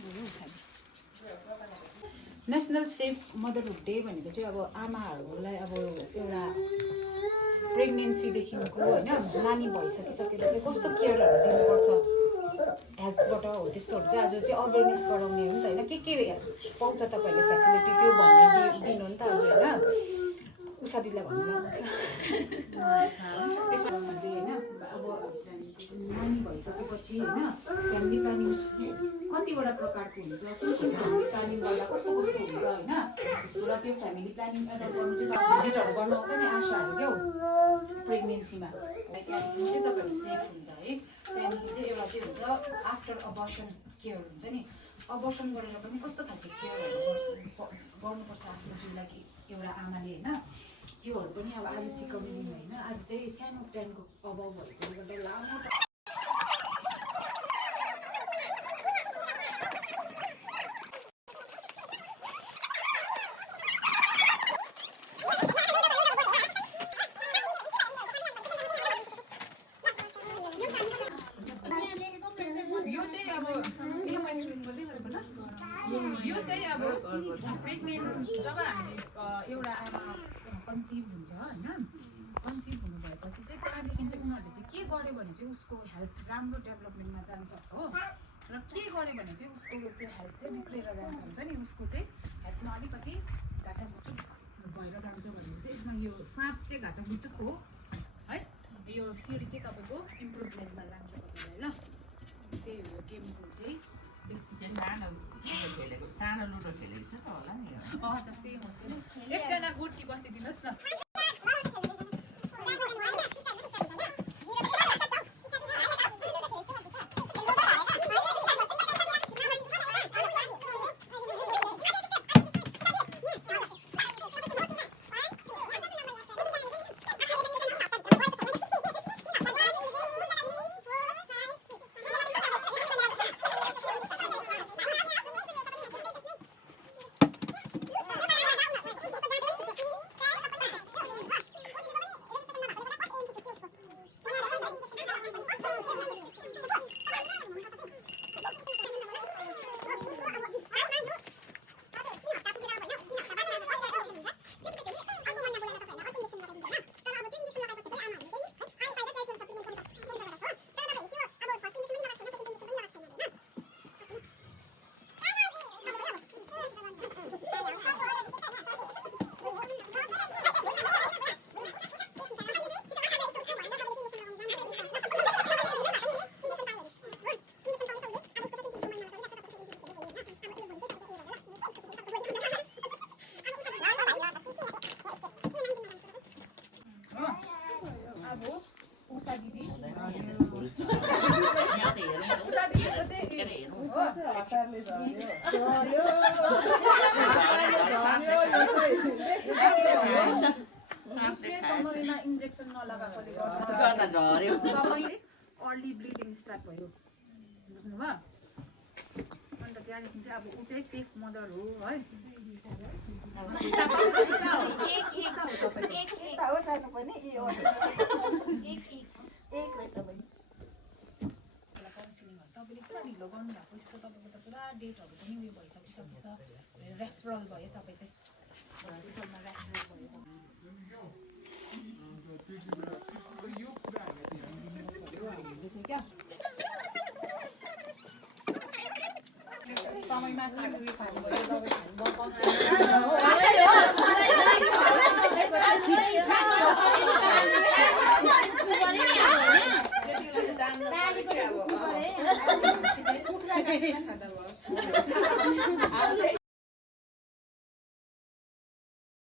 गयो उसाले national safe motherhood day भनेको चाहिँ अब आमाहरूलाई अब एउटा प्रेग्नेन्सीदेखिको होइन नानी भइसकिसकेर चाहिँ कस्तो केयरहरू दिनुपर्छ हेल्थबाट हो त्यस्तोहरू चाहिँ आज चाहिँ अवेरनेस गराउने हो नि त होइन के पाउँछ तपाईँहरूले फेसिलिटी त्यो भन्ने दिनु नि त आज होइन उषा दिदीलाई भन्नु यसो भन्दै होइन अब नानी भइसकेपछि होइन फ्यामिली प्लानिङ कतिवटा प्रकारको हुन्छ कुन फ्यामिली प्लानिङ गर्दा कस्तो हुन्छ होइन र त्यो फ्यामिली प्लानिङ गर्नु चाहिँ भिजिटहरू गर्नु आउँछ नि आशाहरू क्या हो प्रेग्नेन्सीमा त्यहाँदेखि चाहिँ तपाईँहरू सेफ हुन्छ है त्यहाँदेखि चाहिँ एउटा चाहिँ हुन्छ आफ्टर अबर्सन केयर हुन्छ नि अबर्सन गरेर पनि कस्तो खालको केयरहरू गर्नुपर्छ आफ्नो जिउलाई एउटा आमाले होइन त्योहरू पनि अब आज सिकाउने दिन होइन आज चाहिँ सानो टाइमको अभाव भएकोले गर्दा लामो यो चाहिँ अब प्रेग्नेन्ट जब हामी एउटा आमा कन्सिभ हुन्छ होइन कन्सिभ हुनुभएपछि चाहिँ त्यहाँदेखि चाहिँ उनीहरूले चाहिँ के गर्यो भने चाहिँ उसको हेल्थ राम्रो डेभलपमेन्टमा जान्छ हो र के गर्यो भने चाहिँ उसको त्यो हेल्थ चाहिँ बिग्रेर जान्छ हुन्छ नि उसको चाहिँ हेल्थमा अलिकति घाचामुचुक भएर जान्छ भने चाहिँ यसमा यो साँप चाहिँ घाचामुचुक हो है यो सिडी चाहिँ तपाईँको इम्प्रुभमेन्टमा लान्छ तपाईँलाई ल त्यही हो गेमको चाहिँ सानो लुडो खेलेको छ त होला नि जस्तै एकजना गोटी बसिदिनुहोस् न समयमा इन्जेक्सन नलगाएकोले गर्दा झर्यो अर्ली ब्लिडिङ स्टार्ट भयो बुझ्नुभयो अन्त त्यहाँदेखि चाहिँ अब ऊ चाहिँ सेफ मदर हो है तपाईँले पुरा ढिलो गर्नु भएको यस्तो तपाईँको त पुरा डेटहरू पनि उयो भइसकिसकेछ रेफरल भयो तपाईँ चाहिँ हस्पिटलमा रेफरल भयो क्या समयमा खानु खानुभयो दबाई खानु